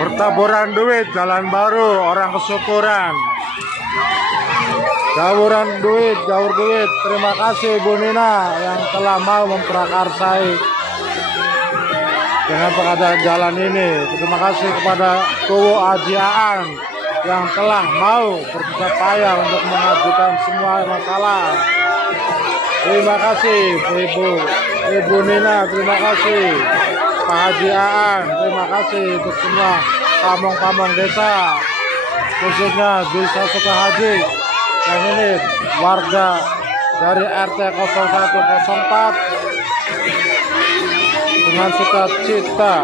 Bertaburan duit, jalan baru, orang kesyukuran. Gaur duit. Terima kasih Bu Nina yang telah mau memprakarsai dengan pengadaan jalan ini. Terima kasih kepada Kuwu Haji Aan yang telah mau bersusah payah untuk mengajukan semua masalah. Terima kasih Ibu Nina, terima kasih Pak Haji Aan, terima kasih untuk semua kampung-kampung desa, khususnya Desa Sukahaji yang ini warga dari RT 0104 dengan sukacita